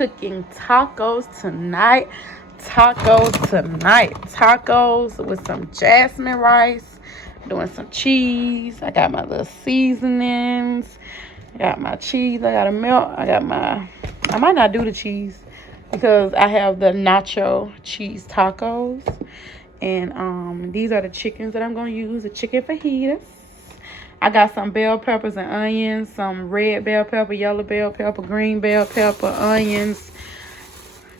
cooking tacos tonight. Tacos with some jasmine rice. Doing some cheese. I got my little seasonings. I got my cheese. I got a milk. I might not do the cheese because I have the nacho cheese tacos. And these are the chickens that I'm going to use. The chicken fajitas. I got some bell peppers and onions. Some red bell pepper, yellow bell pepper, green bell pepper, onions,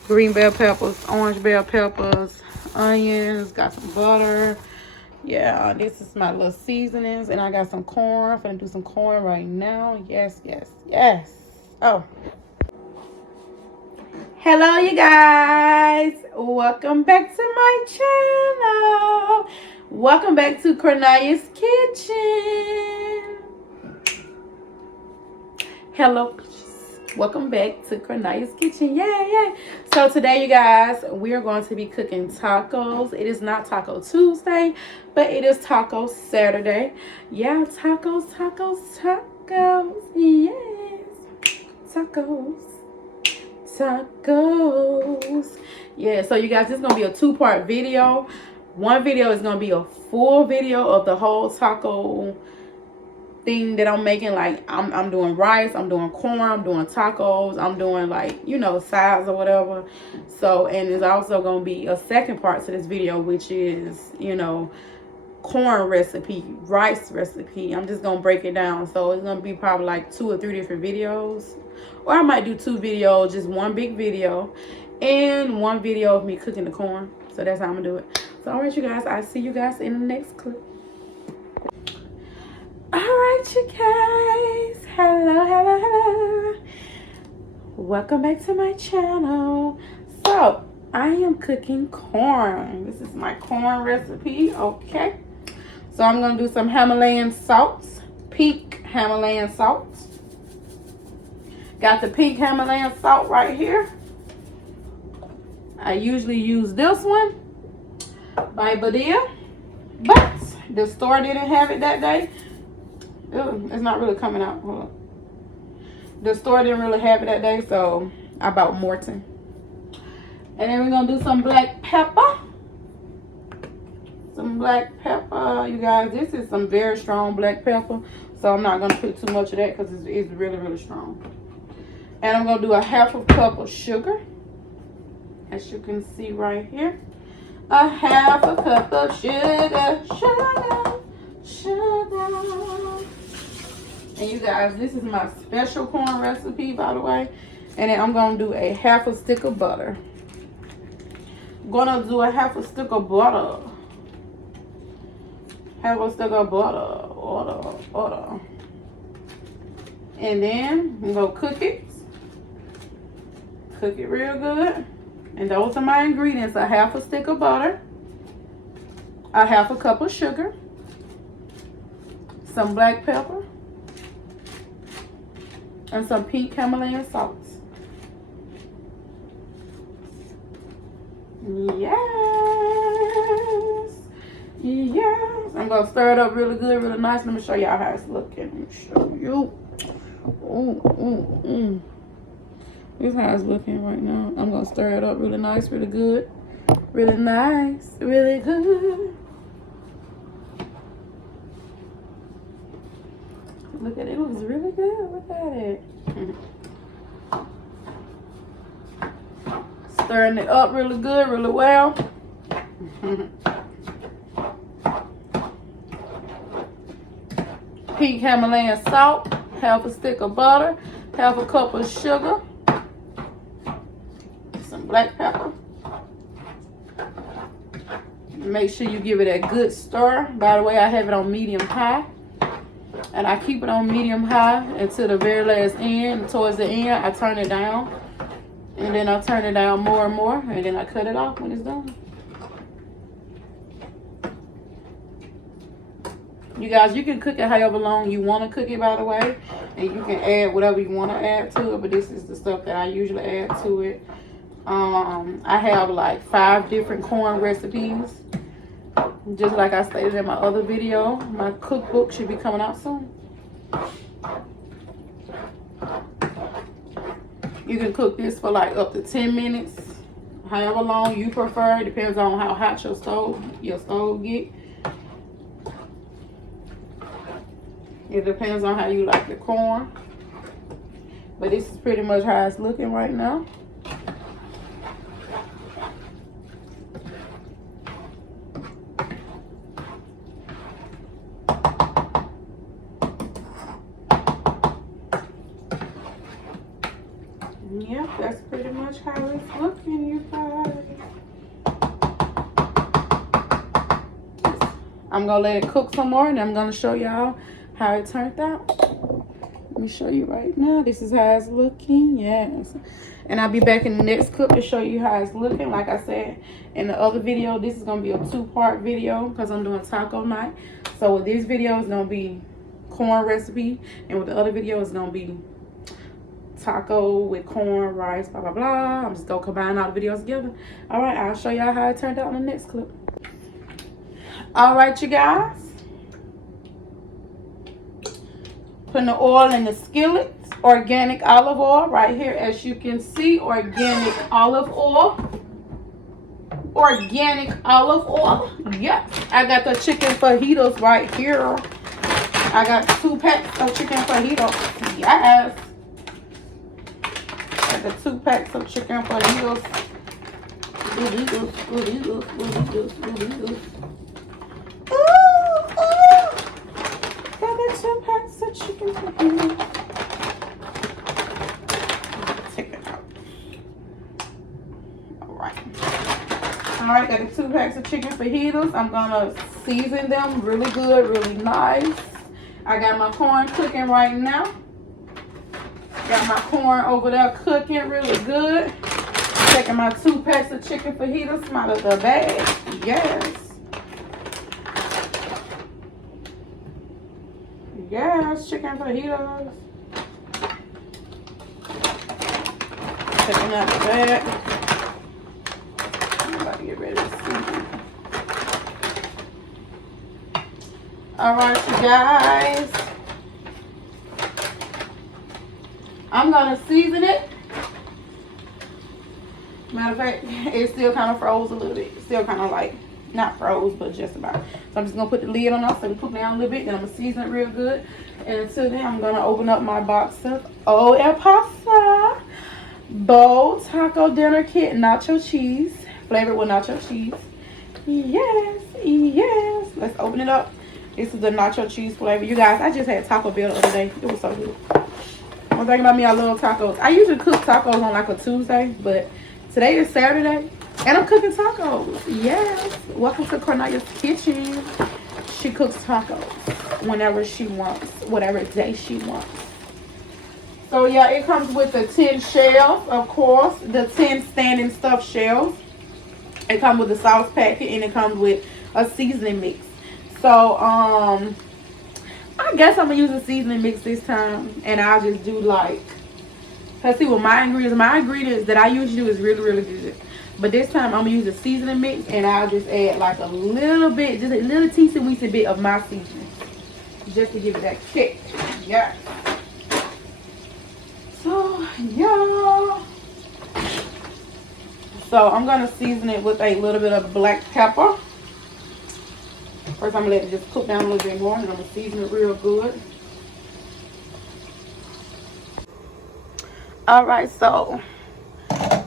green bell peppers, orange bell peppers, onions. Got some butter. Yeah, this is my little seasonings. And I got some corn. I'm going to do some corn right now. Yes. Oh. Hello, you guys. Welcome back to my channel. Welcome back to Corniya's Kitchen. Hello. Welcome back to Corniya's Kitchen. Yay. So today, you guys, we are going to be cooking tacos. It is not Taco Tuesday, but it is Taco Saturday. Yeah, tacos. Yes. Tacos. Yeah, so you guys, this is going to be a two-part video. One video is going to be a full video of the whole taco thing that I'm making. Like I'm doing rice, I'm doing corn, I'm doing tacos, I'm doing, like, you know, sides or whatever. So, and there's also going to be a second part to this video, which is, you know, corn recipe, rice recipe. I'm just going to break it down. So it's going to be probably like 2 or 3 different videos. Or I might do 2 videos, just one big video and one video of me cooking the corn. So that's how I'm going to do it. So, all right, you guys, I'll see you guys in the next clip. All right, you guys. Hello. Welcome back to my channel. So, I am cooking corn. This is my corn recipe, okay? So, I'm going to do some Himalayan salts, pink Himalayan salts. Got the pink Himalayan salt right here. I usually use this one by Badia, but the store didn't have it that day. It's not really coming out. Hold on. The store didn't really have it that day, so I bought Morton. And then we're gonna do some black pepper. You guys, this is some very strong black pepper, so I'm not gonna put too much of that because it's really strong. And I'm gonna do a half a cup of sugar, as you can see right here. A half a cup of sugar. And you guys, this is my special corn recipe, by the way. And then I'm going to do a half a stick of butter. I'm going to do a half a stick of butter. Butter. And then I'm going to cook it. Cook it real good. And those are my ingredients. A half a stick of butter. A half a cup of sugar. Some black pepper. And some pink Himalayan salts. Yes. I'm going to stir it up really good, really nice. Let me show y'all how it's looking. Let me show you. This is how it's looking right now. I'm going to stir it up really nice, really good. Really nice, really good. Look at it. It looks really good. Look at it. Stirring it up really good, really well. Pink Himalayan salt, half a stick of butter, half a cup of sugar, some black pepper. Make sure you give it a good stir. By the way, I have it on medium high. And I keep it on medium high until the very last end. Towards the end, I turn it down. And then I turn it down more and more. And then I cut it off when it's done. You guys, you can cook it however long you want to cook it, by the way. And you can add whatever you want to add to it. But this is the stuff that I usually add to it. I have like 5 different corn recipes. Just like I stated in my other video, my cookbook should be coming out soon. You can cook this for like up to 10 minutes, however long you prefer. It depends on how hot your stove get. It depends on how you like the corn. But this is pretty much how it's looking right now. Yep, that's pretty much how it's looking, you guys. I'm gonna let it cook some more, and I'm gonna show y'all how it turned out. Let me show you right now. This is how it's looking. Yes, and I'll be back in the next clip to show you how it's looking. Like I said in the other video, this is gonna be a 2-part video because I'm doing taco night. So with this video, it's gonna be corn recipe, and with the other video, it's gonna be taco with corn, rice, blah blah blah. I'm just gonna combine all the videos together. All right, I'll show y'all how it turned out in the next clip. All right, you guys, putting the oil in the skillet. Organic olive oil right here, as you can see. Organic olive oil. Organic olive oil. Yes, I got the chicken fajitas right here. I got 2 packs of chicken fajitas. Yes, the 2 packs of chicken fajitas. Got the 2 packs of chicken fajitas. Take it out. Alright, got the 2 packs of chicken fajitas. I'm gonna season them really good, really nice. I got my corn cooking right now. Got my corn over there cooking really good. Taking my 2 packs of chicken fajitas out of the bag. Yes. Yes, chicken fajitas. Taking out the bag. I'm about to get ready to season. Alright, you guys. I'm gonna season it. Matter of fact, it still kind of froze a little bit. It's still kind of like, not froze, but just about. So I'm just gonna put the lid on so it can cook down a little bit. Then I'm gonna season it real good. And until then, I'm gonna open up my box of El Paso bold taco dinner kit nacho cheese, flavored with nacho cheese. Yes, yes. Let's open it up. This is the nacho cheese flavor. You guys, I just had Taco Bell the other day. It was so good. I was thinking about me, I love tacos. I usually cook tacos on like a Tuesday, but today is Saturday, and I'm cooking tacos. Yes. Welcome to Corniya's kitchen. She cooks tacos whenever she wants, whatever day she wants. So yeah, it comes with the 10 shells, of course, the 10 standing stuffed shells. It comes with the sauce packet, and it comes with a seasoning mix. So I guess I'm gonna use a seasoning mix this time, and I'll just do like, let's see what my ingredients that I usually do is really, really good. But this time I'm gonna use a seasoning mix, and I'll just add like a little bit, just a little teensy-weensy bit of my seasoning, just to give it that kick. Yeah. So yeah. So I'm gonna season it with a little bit of black pepper. First, I'm gonna let it just cook down a little bit more, and I'm gonna season it real good. All right, so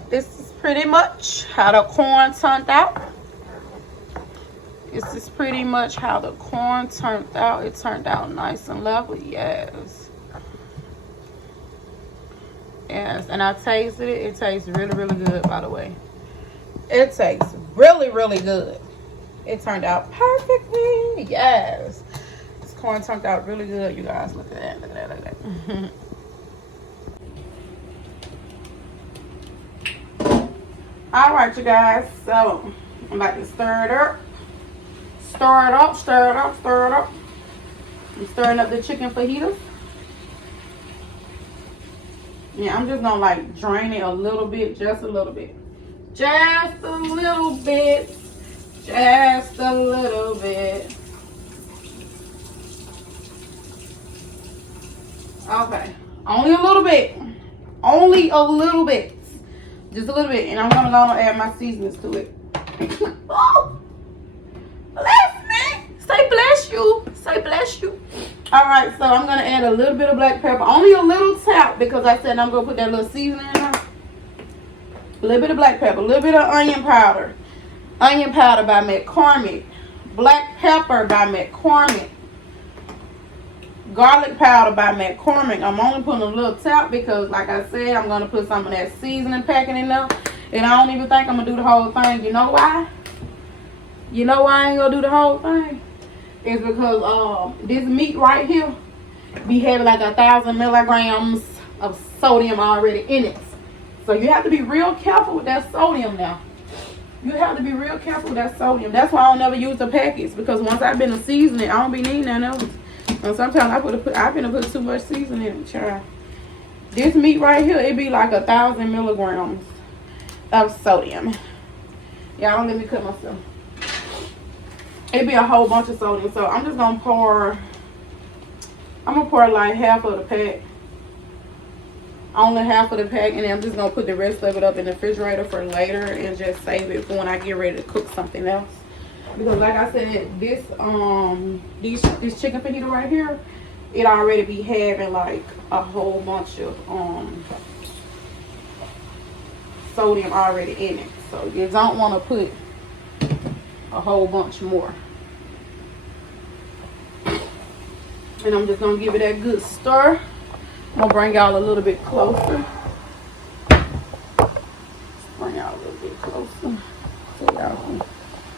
this is pretty much how the corn turned out. This is pretty much how the corn turned out. It turned out nice and lovely, yes. Yes, and I tasted it. It tastes really, really good, by the way. It tastes really, really good. It turned out perfectly. Yes. This corn turned out really good, you guys. Look at that. Look at that. Look at that. All right, you guys. So I'm about to stir it up. Stir it up. Stir it up. Stir it up. I'm stirring up the chicken fajitas. Yeah, I'm just gonna like drain it a little bit, just a little bit. Just a little bit. Just a little bit. Okay. Only a little bit. only a little bit. Just a little bit. And I'm going to go and add my seasonings to it. Oh, bless me. Say bless you. Say bless you. Alright, so I'm going to add a little bit of black pepper. Only a little tap because I said I'm going to put that little seasoning in there. A little bit of black pepper. A little bit of onion powder. Onion powder by McCormick. Black pepper by McCormick. Garlic powder by McCormick. I'm only putting a little tap because, like I said, I'm going to put some of that seasoning packing in there. And I don't even think I'm going to do the whole thing. You know why? You know why I ain't going to do the whole thing? It's because this meat right here be having like 1,000 milligrams of sodium already in it. So you have to be real careful with that sodium now. You have to be real careful with that sodium. That's why I don't never use the packets. Because once I've been to season it, I don't be needing that else. And sometimes I've been to put too much seasoning in it, child. This meat right here, it be like 1,000 milligrams of sodium. Y'all don't let me cut myself. It be a whole bunch of sodium. So I'm just gonna pour. I'm gonna pour like half of the pack. Only half of the pack, and then I'm just gonna put the rest of it up in the refrigerator for later and just save it for when I get ready to cook something else. Because like I said, this chicken fajita right here, it already be having like a whole bunch of sodium already in it. So you don't want to put a whole bunch more. And I'm just gonna give it that good stir. I'm gonna bring y'all a little bit closer. Bring y'all a little bit closer so y'all can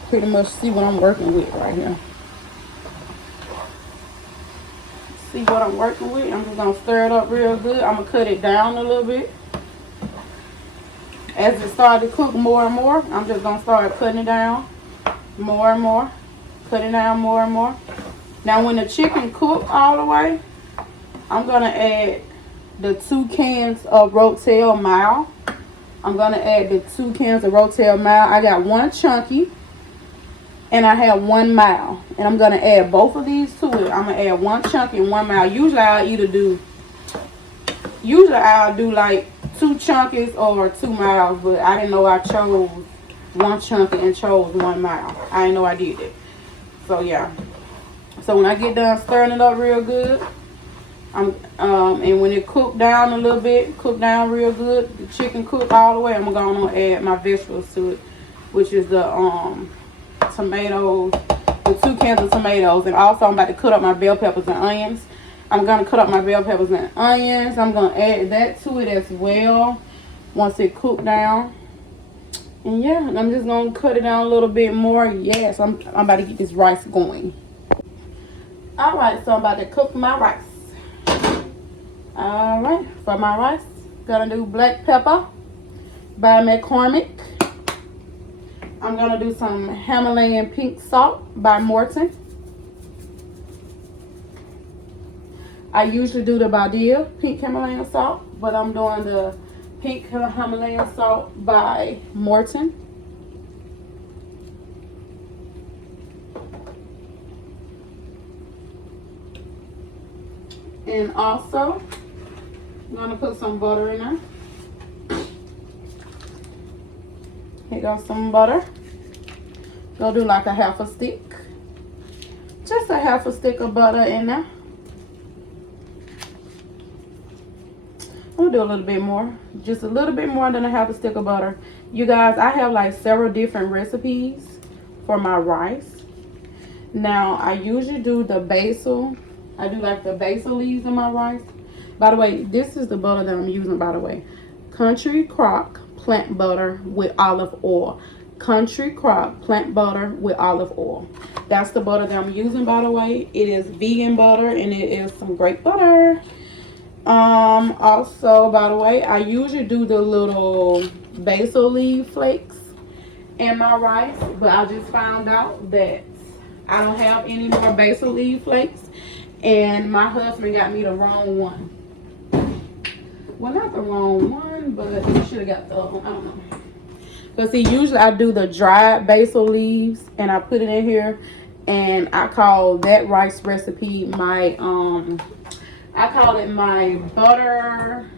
pretty much see what I'm working with right here. See what I'm working with? I'm just gonna stir it up real good. I'm gonna cut it down a little bit. As it starts to cook more and more, I'm just gonna start cutting it down more and more. Cut it down more and more. Now when the chicken cook all the way, I'm gonna add the 2 cans of Rotel Mile. I'm gonna add the 2 cans of Rotel Mile. I got 1 chunky and I have 1 mile. And I'm gonna add both of these to it. I'm gonna add 1 chunky and 1 mile. Usually I'll do like 2 chunkies or 2 miles, but I didn't know I chose 1 chunky and chose 1 mile. I didn't know I did it. So yeah. So when I get done stirring it up real good, and when it cook down a little bit, cook down real good, the chicken cook all the way, I'm gonna add my vegetables to it, which is the tomatoes, the 2 cans of tomatoes, and also I'm about to cut up my bell peppers and onions. I'm gonna cut up my bell peppers and onions. I'm gonna add that to it as well once it cook down. And yeah, I'm just gonna cut it down a little bit more. Yes, I'm about to get this rice going. All right, so I'm about to cook my rice. All right, for my rice, gonna do black pepper by McCormick. I'm gonna do some Himalayan pink salt by Morton. I usually do the Badia pink Himalayan salt, but I'm doing the pink Himalayan salt by Morton. And also, I'm gonna put some butter in there. Here goes some butter. Gonna do like a half a stick. Just a half a stick of butter in there. I'm gonna do a little bit more. Just a little bit more than a half a stick of butter. You guys, I have like several different recipes for my rice. Now, I usually do the basil. I do like the basil leaves in my rice. By the way, this is the butter that I'm using, by the way. Country Crock plant butter with olive oil. Country Crock plant butter with olive oil. That's the butter that I'm using, by the way. It is vegan butter and it is some great butter. Also, by the way, I usually do the little basil leaf flakes in my rice, but I just found out that I don't have any more basil leaf flakes, and my husband got me the wrong one. Well, not the wrong one, but he should have got the other one. I don't know. But see, usually I do the dried basil leaves and I put it in here, and I call that rice recipe my I call it my butter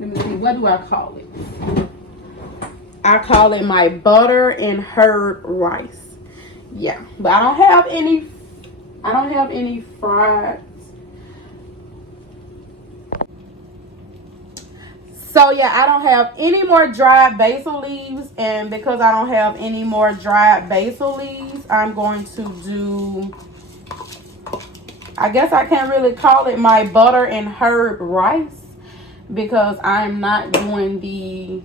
Let me see, what do I call it? I call it my butter and herb rice. Yeah, but I don't have any fried. So yeah, I don't have any more dried basil leaves, and because I don't have any more dried basil leaves, I'm going to do, I guess I can't really call it my butter and herb rice because I'm not doing the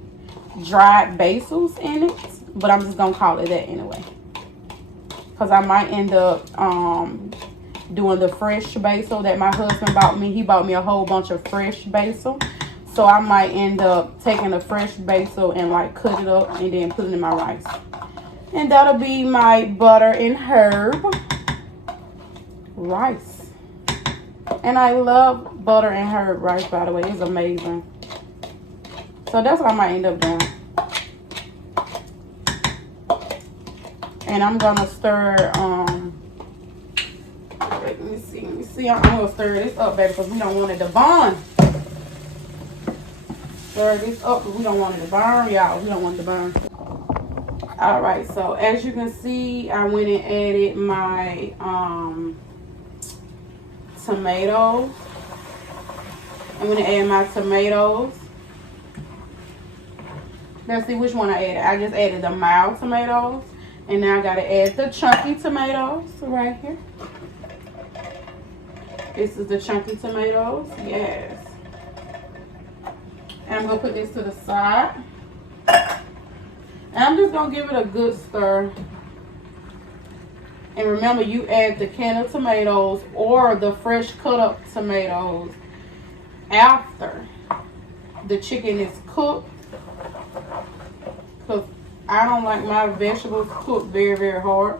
dried basils in it, but I'm just gonna call it that anyway because I might end up doing the fresh basil that my husband bought me. He bought me a whole bunch of fresh basil. So I might end up taking the fresh basil and like cut it up and then put it in my rice. And that'll be my butter and herb rice. And I love butter and herb rice, by the way. It's amazing. So that's what I might end up doing. And I'm gonna stir, let me see. I'm gonna stir this up, baby, because we don't want it to burn. Stir this up because we don't want it to burn, y'all. We don't want it to burn. All right, so as you can see, I went and added my tomatoes. I'm gonna add my tomatoes. Let's see which one I added. I just added the mild tomatoes, and now I gotta add the chunky tomatoes right here. This is the chunky tomatoes, yes. And I'm gonna put this to the side. And I'm just gonna give it a good stir. And remember, you add the can of tomatoes or the fresh cut up tomatoes after the chicken is cooked. Because I don't like my vegetables cooked very, very hard.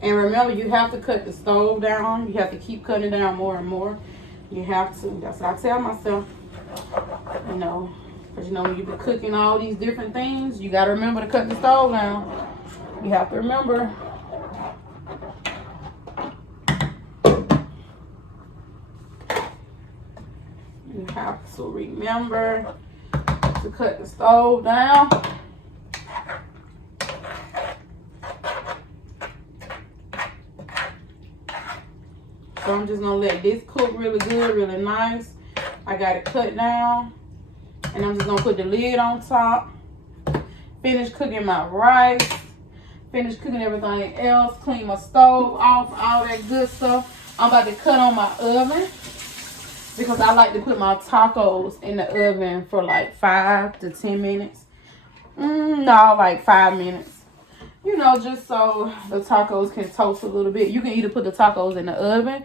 And remember, you have to cut the stove down. You have to keep cutting it down more and more. You have to. That's what I tell myself. You know, because you know when you be cooking all these different things, you got to remember to cut the stove down. You have to remember. You have to remember to cut the stove down. So I'm just gonna let this cook really good, really nice. I got it cut down, and I'm just gonna put the lid on top. Finish cooking my rice. Finish cooking everything else. Clean my stove off, all that good stuff. I'm about to cut on my oven because I like to put my tacos in the oven for like 5 to 10 minutes. No, like 5 minutes. You know, just so the tacos can toast a little bit. You can either put the tacos in the oven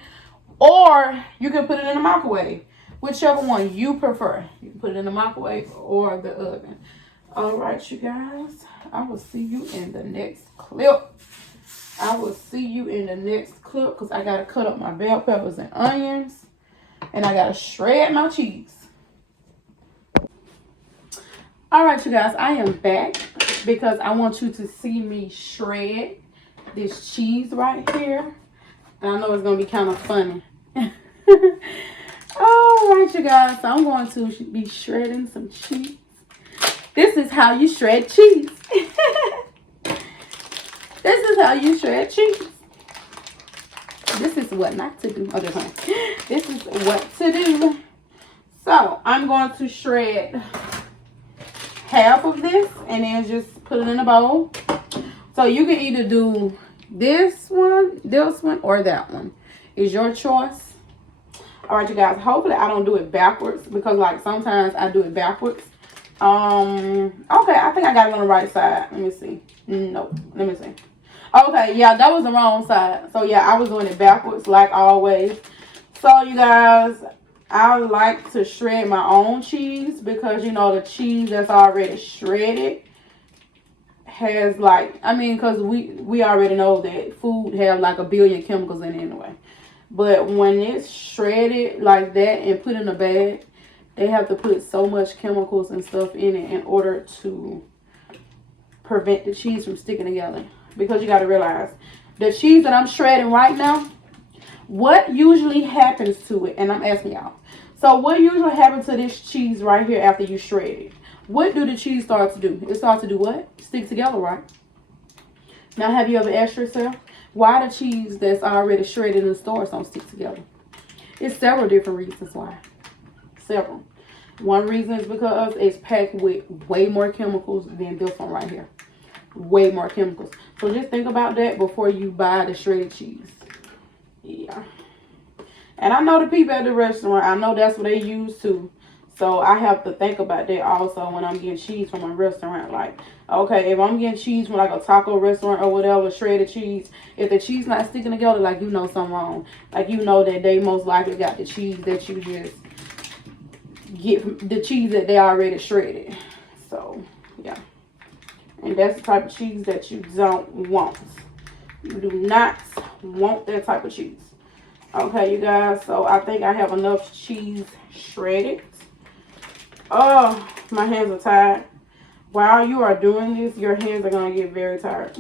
or you can put it in the microwave. Whichever one you prefer. You can put it in the microwave or the oven. Alright, you guys. I will see you in the next clip. I will see you in the next clip because I got to cut up my bell peppers and onions. And I got to shred my cheese. Alright, you guys. I am back because I want you to see me shred this cheese right here. And I know it's going to be kind of funny. Alright, you guys. So I'm going to be shredding some cheese. This is how you shred cheese. This is how you shred cheese. This is what not to do. Oh, this is what to do. So I'm going to shred half of this and then just put it in a bowl. So you can either do this one, or that one. It's your choice. All right, you guys. Hopefully I don't do it backwards because like sometimes I do it backwards. Okay, I think I got it on the right side. Let me see. Nope. Let me see. Okay, yeah, that was the wrong side. So yeah, I was doing it backwards like always. So you guys, I like to shred my own cheese because you know the cheese that's already shredded has like, I mean, because we already know that food has like a billion chemicals in it anyway. But when it's shredded like that and put in a bag, they have to put so much chemicals and stuff in it in order to prevent the cheese from sticking together. Because you got to realize, the cheese that I'm shredding right now, what usually happens to it, and I'm asking y'all. So what usually happens to this cheese right here after you shred it? What do the cheese start to do? It starts to do what? Stick together, right? Now, have you ever asked yourself why the cheese that's already shredded in the stores don't stick together? It's several different reasons why. Several. One reason is because it's packed with way more chemicals than this one right here. Way more chemicals. So just think about that before you buy the shredded cheese. Yeah. And I know the people at the restaurant, I know that's what they use too. So I have to think about that also when I'm getting cheese from a restaurant. Like, okay, if I'm getting cheese from like a taco restaurant or whatever, shredded cheese, if the cheese not sticking together, like, you know something wrong. Like, you know that they most likely got the cheese that you just get from the cheese that they already shredded. So, yeah. And that's the type of cheese that you don't want. You do not want that type of cheese. Okay, you guys, so I think I have enough cheese shredded. Oh, my hands are tired. While you are doing this, your hands are going to get very tired.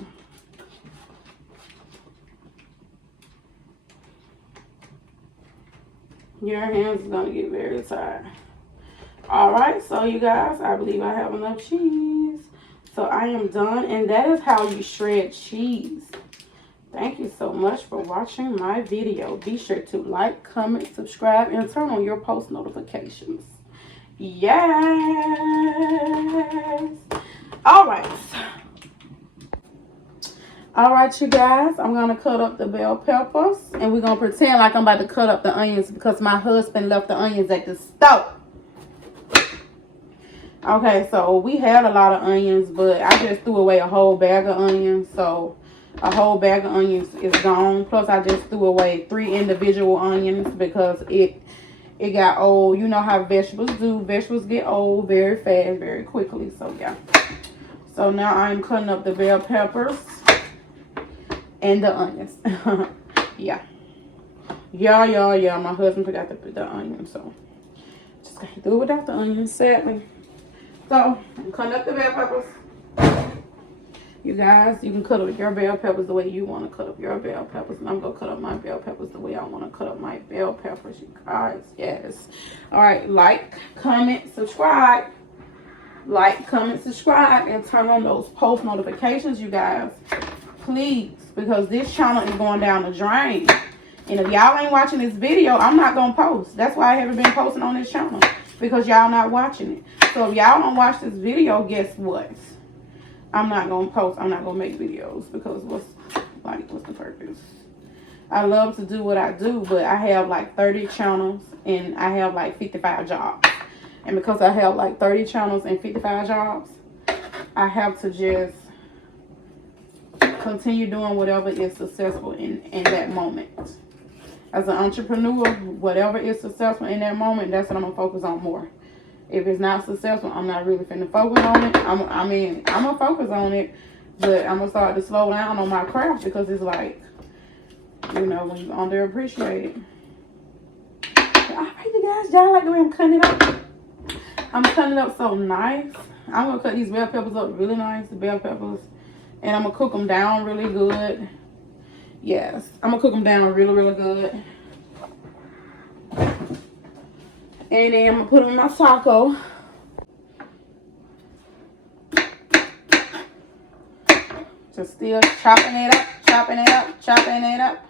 Your hands are going to get very tired. Alright, so you guys, I believe I have enough cheese. So I am done, and that is how you shred cheese. Thank you so much for watching my video. Be sure to like, comment, subscribe, and turn on your post notifications. Yes. Alright, you guys. I'm going to cut up the bell peppers. And we're going to pretend like I'm about to cut up the onions because my husband left the onions at the stove. Okay, so we had a lot of onions, but I just threw away a whole bag of onions. So a whole bag of onions is gone. Plus, I just threw away 3 individual onions because it got old. You know how vegetables do. Vegetables get old very fast, very quickly. So, yeah. So, now I'm cutting up the bell peppers and the onions. Yeah. Yeah. My husband forgot to put the onions, so just got to do it without the onions, sadly. So, I'm cutting up the bell peppers. You guys, you can cut up your bell peppers the way you want to cut up your bell peppers. And I'm going to cut up my bell peppers the way I want to cut up my bell peppers, you guys. Yes. All right. Like, comment, subscribe. Like, comment, subscribe, and turn on those post notifications, you guys. Please. Because this channel is going down the drain. And if y'all ain't watching this video, I'm not going to post. That's why I haven't been posting on this channel. Because y'all not watching it. So if y'all don't watch this video, guess what? I'm not going to post. I'm not going to make videos. Because what's the purpose? I love to do what I do. But I have like 30 channels. And I have like 55 jobs. And because I have like 30 channels and 55 jobs, I have to just continue doing whatever is successful in that moment. As an entrepreneur, whatever is successful in that moment, that's what I'm going to focus on more. If it's not successful, I'm not really finna focus on it. I'm going to focus on it, but I'm going to start to slow down on my craft because it's like, you know, when you underappreciate it. Alright, you guys, y'all like the way I'm cutting it up? I'm cutting it up so nice. I'm going to cut these bell peppers up really nice, the bell peppers. And I'm going to cook them down really good. Yes, I'm going to cook them down really, really good. And then I'm going to put them in my taco. Just still chopping it up, chopping it up, chopping it up.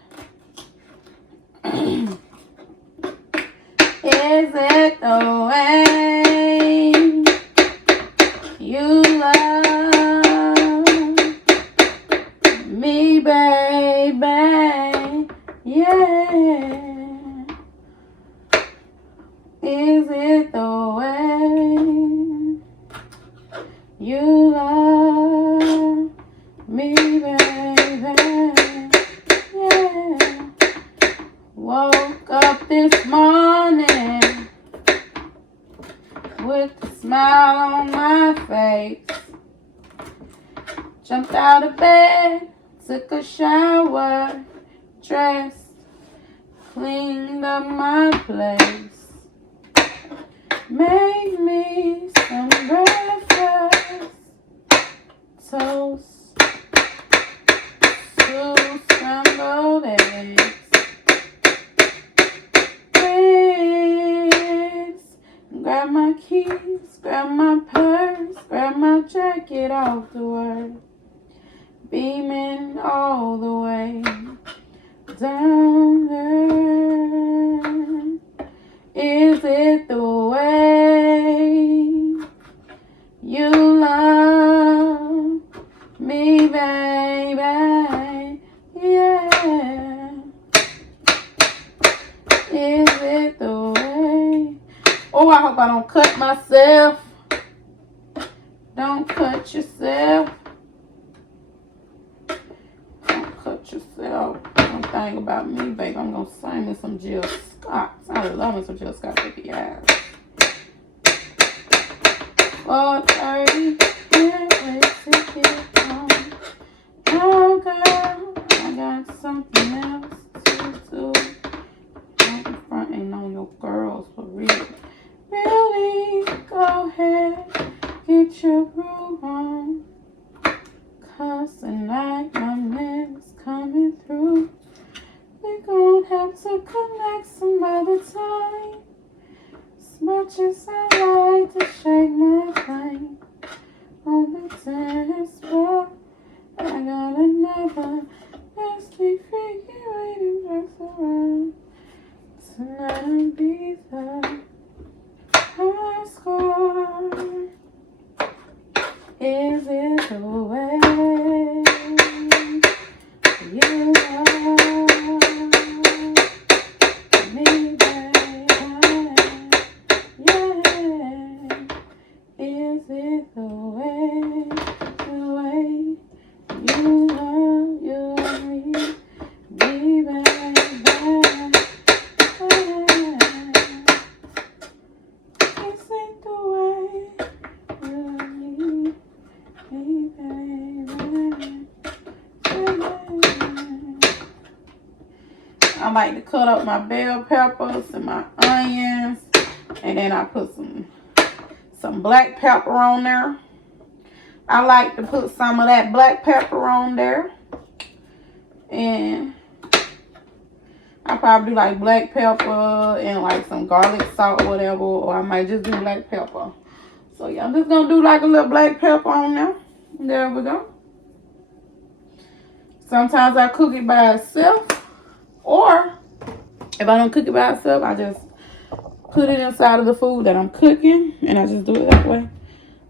Is it the way you love me, baby? Yeah. Is it the way you love me, baby? Yeah. Woke up this morning with a smile on my face. Jumped out of bed, took a shower, dressed, cleaned up my place. Make me some breakfast, toast, 2 scrambled eggs. Bring off the way, beaming all the way down there. Is it the way you love me, baby? Yeah. Is it the way? Oh, I hope I don't cut myself. Don't cut yourself. Don't cut yourself. One thing about me, baby, I'm gonna sing me some Jill Scott. I love me some Jill Scott with the ass. 4:30, can't wait to get home. Oh, girl, I got something else to do. I'm fronting on your girls for real. Really, go ahead, get your groove on. 'Cause tonight my man's coming through. We gon' have to connect some other time. As much as I like to shake my flame on the dance floor, I got another nasty freaky waiting just around. Tonight I'll be the high score. Is it the way you love me, baby? Yeah. Is it the way you love me, baby? I like to cut up my bell peppers and my onions, and then I put some black pepper on there. I like to put some of that black pepper on there, and I probably do like black pepper and like some garlic salt or whatever, or I might just do black pepper. So yeah, I'm just gonna do like a little black pepper on there. There we go. Sometimes I cook it by itself, or if I don't cook it by itself, I just put it inside of the food that I'm cooking, and I just do it that way.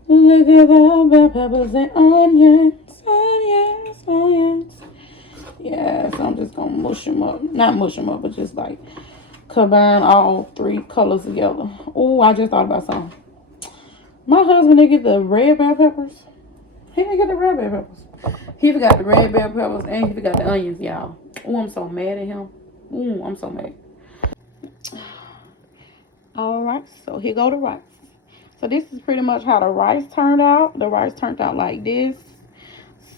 Look at the bell peppers and onions, onions, onions. Yeah, so I'm just gonna mush them up. Not mush them up, but just like combine all three colors together. Oh, I just thought about something. My husband didn't get the red bell peppers. He didn't get the red bell peppers. He forgot the red bell peppers and he forgot the onions, y'all. Oh, I'm so mad at him. Oh, I'm so mad. All right, so here go the rice. So this is pretty much how the rice turned out. The rice turned out like this.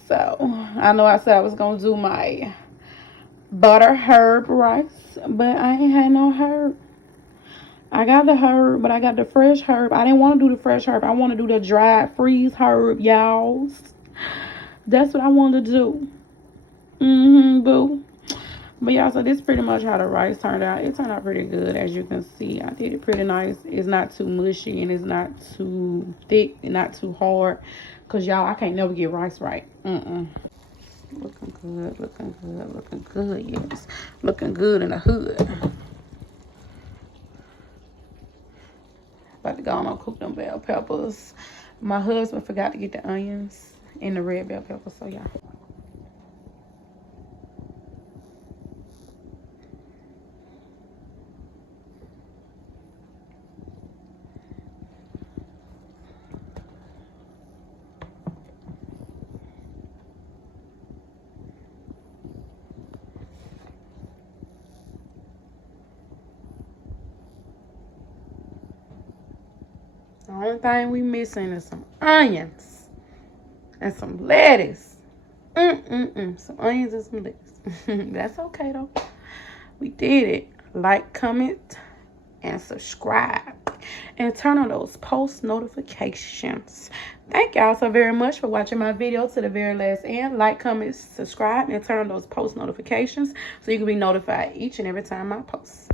So I know I said I was gonna do my butter herb rice, but I ain't had no herb. I got the herb, but I got the fresh herb. I didn't want to do the fresh herb. I want to do the dried freeze herb, y'all. That's what I wanted to do. Boo. But yeah, so this is pretty much how the rice turned out. It turned out pretty good, as you can see. I did it pretty nice. It's not too mushy, and it's not too thick and not too hard. Because, y'all, I can't never get rice right. Looking good, looking good, looking good, yes. Looking good in the hood. About to go on and cook them bell peppers. My husband forgot to get the onions and the red bell peppers, so yeah. The only thing we missing is some onions and some lettuce. Some onions and some lettuce. That's okay though. We did it. Like, comment, and subscribe. And turn on those post notifications. Thank y'all so very much for watching my video to the very last end. Like, comment, subscribe, and turn on those post notifications so you can be notified each and every time I post.